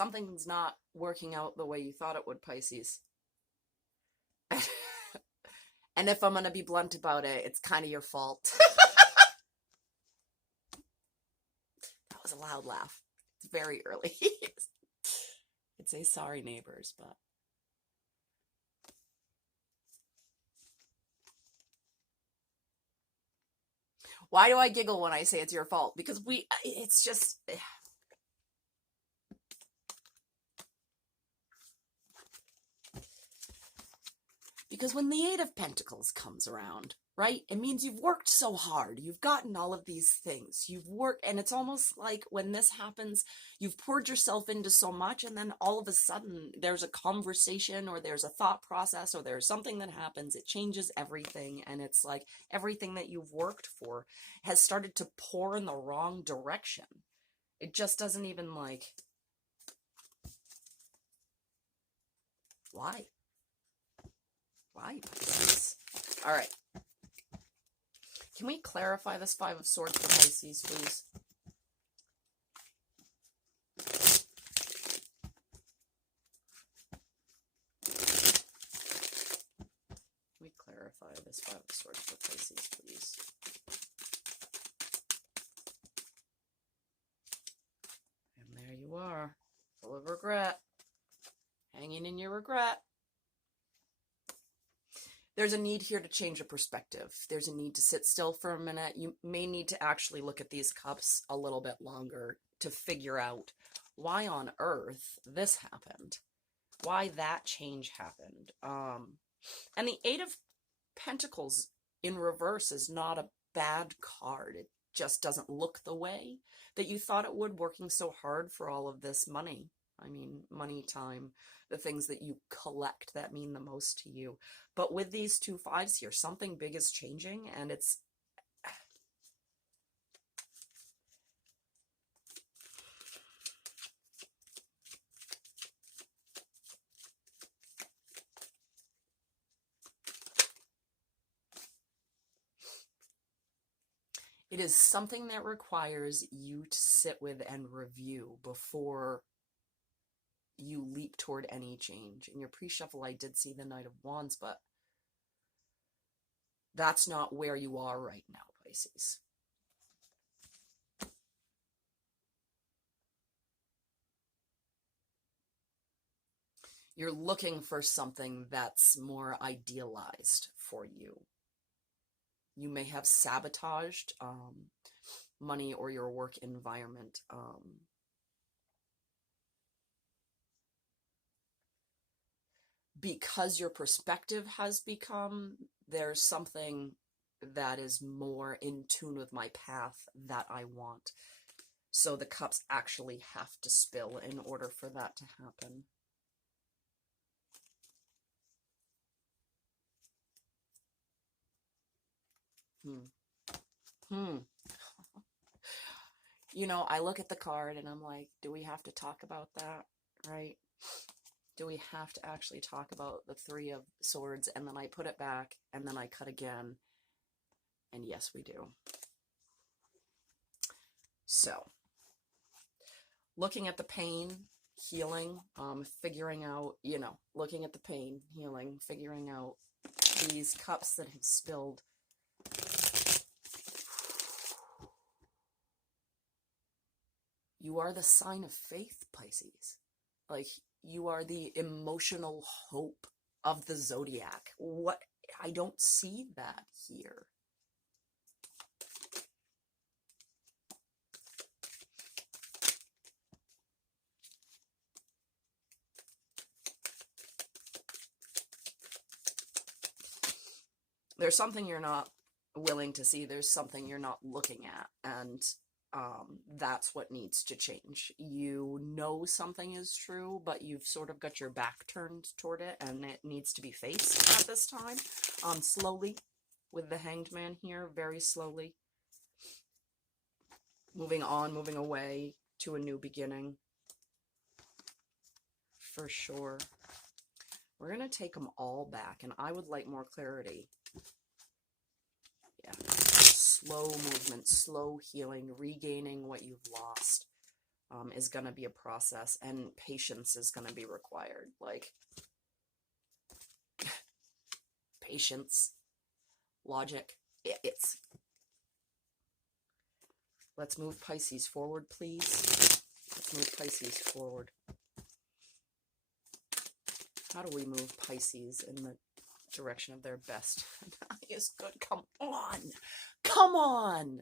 something's not working out the way you thought it would, Pisces. And if I'm going to be blunt about it, it's kind of your fault. That was a loud laugh. It's very early. It's a sorry neighbors, but why do I giggle when I say it's your fault? Because it's just, because when the Eight of Pentacles comes around, right, it means you've worked so hard. You've gotten all of these things. You've worked, and it's almost like when this happens, you've poured yourself into so much, and then all of a sudden there's a conversation or there's a thought process or there's something that happens. It changes everything, and it's like everything that you've worked for has started to pour in the wrong direction. It just doesn't even like, why? Why? All right. Can we clarify this Five of Swords for Pisces, please? Can we clarify this Five of Swords for Pisces, please? And there you are, full of regret, hanging in your regret. There's a need here to change a perspective. There's a need to sit still for a minute. You may need to actually look at these cups a little bit longer to figure out why on earth this happened, why that change happened. And the Eight of Pentacles in reverse is not a bad card. It just doesn't look the way that you thought it would, working so hard for all of this money. I mean, money, time, the things that you collect that mean the most to you. But with these two fives here, something big is changing, and it is something that requires you to sit with and review before you leap toward any change. In your pre-shuffle, I did see the Knight of Wands, but that's not where you are right now, Pisces. You're looking for something that's more idealized for you. You may have sabotaged money or your work environment. Because your perspective has become, there's something that is more in tune with my path that I want. So the cups actually have to spill in order for that to happen. You know, I look at the card and I'm like, do we have to talk about that, right? Do we have to actually talk about the Three of Swords? And then I put it back and then I cut again. And yes, we do. So, looking at the pain, healing, figuring out, you know, looking at the pain, healing, figuring out these cups that have spilled. You are the sign of faith, Pisces. Like, you are the emotional hope of the zodiac. What? I don't see that here. There's something you're not willing to see. There's something you're not looking at. And that's what needs to change. You know something is true, but you've sort of got your back turned toward it, and it needs to be faced at this time. Slowly, with the Hanged Man here, very slowly. Moving on, moving away to a new beginning. For sure. We're going to take them all back, and I would like more clarity. Yeah. Slow movement, slow healing, regaining what you've lost. is going to be a process, and patience is going to be required. Like, patience, logic, it's... Let's move Pisces forward, please. Let's move Pisces forward. How do we move Pisces in the direction of their best and highest good? Come on! Come on!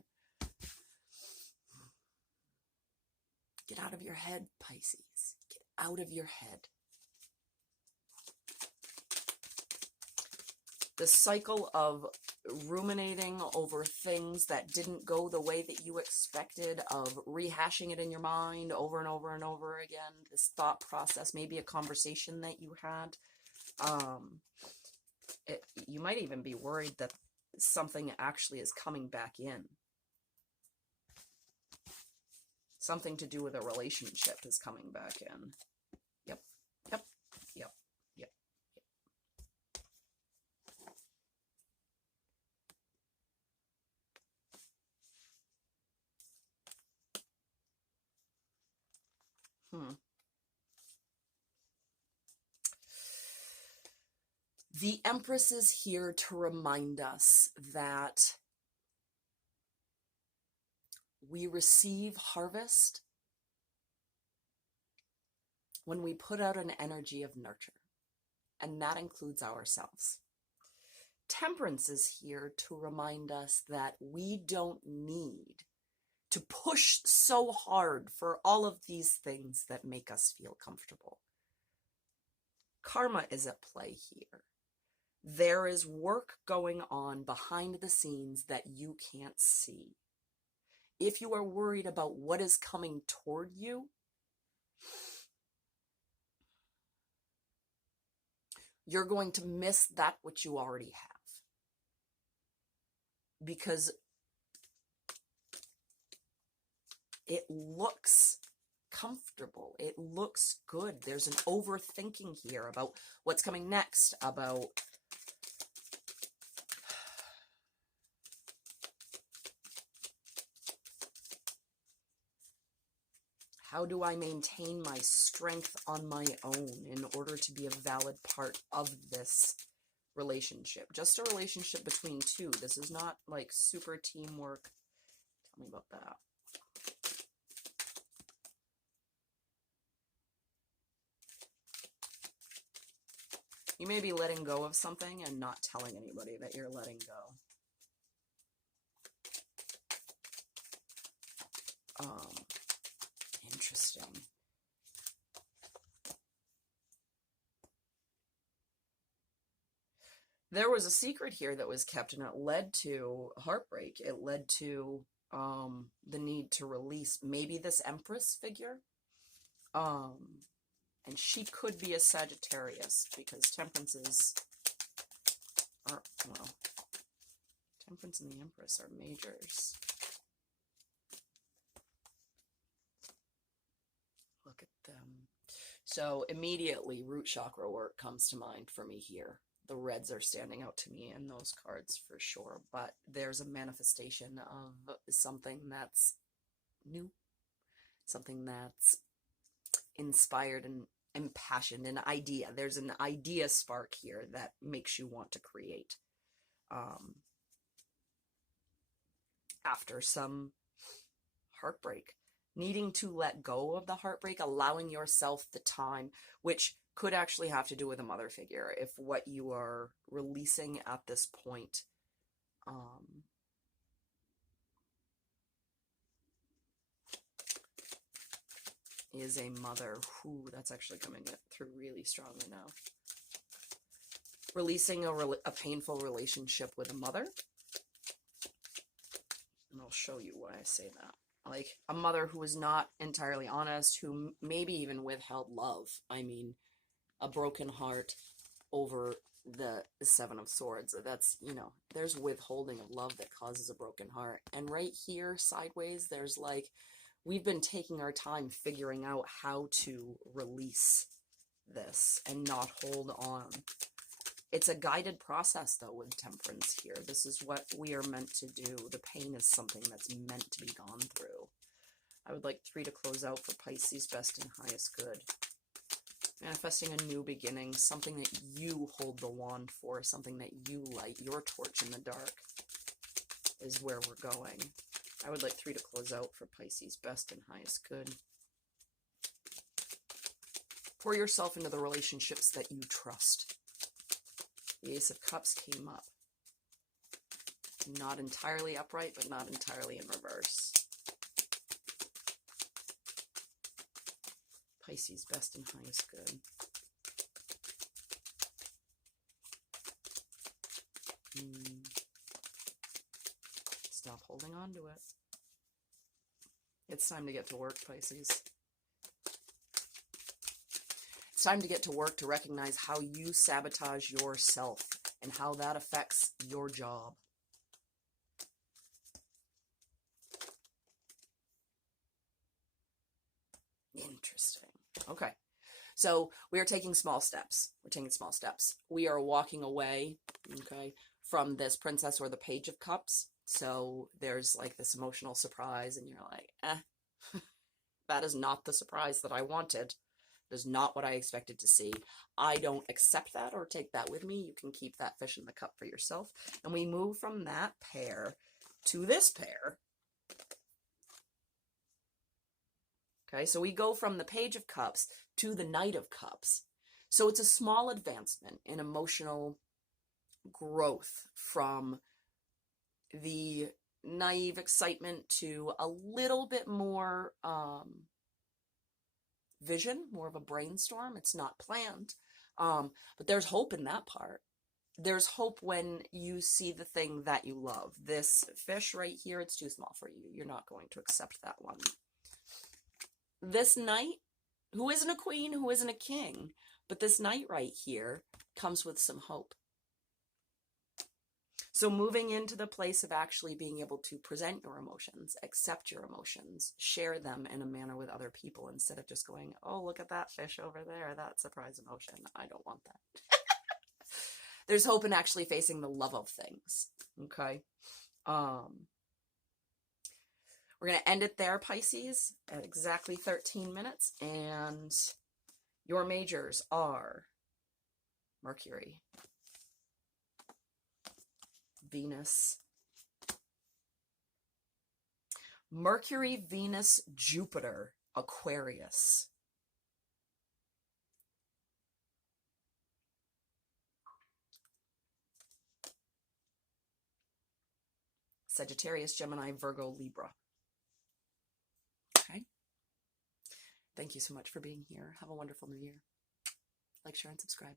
Get out of your head, Pisces. Get out of your head. The cycle of ruminating over things that didn't go the way that you expected, of rehashing it in your mind over and over and over again, this thought process, maybe a conversation that you had. You might even be worried that something actually is coming back in. Something to do with a relationship is coming back in. Yep, yep, yep, yep. The Empress is here to remind us that we receive harvest when we put out an energy of nurture, and that includes ourselves. Temperance is here to remind us that we don't need to push so hard for all of these things that make us feel comfortable. Karma is at play here. There is work going on behind the scenes that you can't see. If you are worried about what is coming toward you, you're going to miss that which you already have. Because it looks comfortable. It looks good. There's an overthinking here about what's coming next, about how do I maintain my strength on my own in order to be a valid part of this relationship? Just a relationship between two. This is not like super teamwork. Tell me about that. You may be letting go of something and not telling anybody that you're letting go. Interesting. There was a secret here that was kept, and it led to heartbreak. It led to the need to release maybe this Empress figure. And she could be a Sagittarius, because Temperance is, well, Temperance and the Empress are majors. Look at them. So immediately root chakra work comes to mind for me here. The reds are standing out to me in those cards for sure, but there's a manifestation of something that's new, something that's inspired and impassioned, an idea. There's an idea spark here that makes you want to create. After some heartbreak, needing to let go of the heartbreak, allowing yourself the time, which could actually have to do with a mother figure. If what you are releasing at this point is a mother, that's actually coming through really strongly now. Releasing a painful relationship with a mother. And I'll show you why I say that. Like a mother who is not entirely honest, who maybe even withheld love. I mean, a broken heart over the Seven of Swords. That's, you know, there's withholding of love that causes a broken heart. And right here, sideways, there's like, we've been taking our time figuring out how to release this and not hold on. It's a guided process, though, with Temperance here. This is what we are meant to do. The pain is something that's meant to be gone through. I would like 3 to close out for Pisces, best and highest good. Manifesting a new beginning, something that you hold the wand for, something that you light, your torch in the dark is where we're going. I would like 3 to close out for Pisces, best and highest good. Pour yourself into the relationships that you trust. The Ace of Cups came up. Not entirely upright, but not entirely in reverse. Pisces, best and highest good. Stop holding on to it. It's time to get to work, Pisces. It's time to get to work to recognize how you sabotage yourself and how that affects your job. Interesting. Okay. So we are taking small steps. We're taking small steps. We are walking away, okay, from this Princess or the Page of Cups. So there's like this emotional surprise and you're like, that is not the surprise that I wanted. That is not what I expected to see. I don't accept that or take that with me. You can keep that fish in the cup for yourself. And we move from that pair to this pair. Okay, so we go from the Page of Cups to the Knight of Cups. So it's a small advancement in emotional growth from the naive excitement to a little bit more vision, more of a brainstorm. It's not planned, but there's hope in that part. There's hope when you see the thing that you love. This fish right here, it's too small for you. You're not going to accept that one. This knight, who isn't a queen, who isn't a king, but this knight right here comes with some hope. So moving into the place of actually being able to present your emotions, accept your emotions, share them in a manner with other people instead of just going, oh, look at that fish over there, that surprise emotion. I don't want that. There's hope in actually facing the love of things, okay? We're going to end it there, Pisces, at exactly 13 minutes. And your majors are Mercury, Venus, Mercury, Venus, Jupiter, Aquarius. Sagittarius, Gemini, Virgo, Libra. Okay. Thank you so much for being here. Have a wonderful new year. Like, share, and subscribe.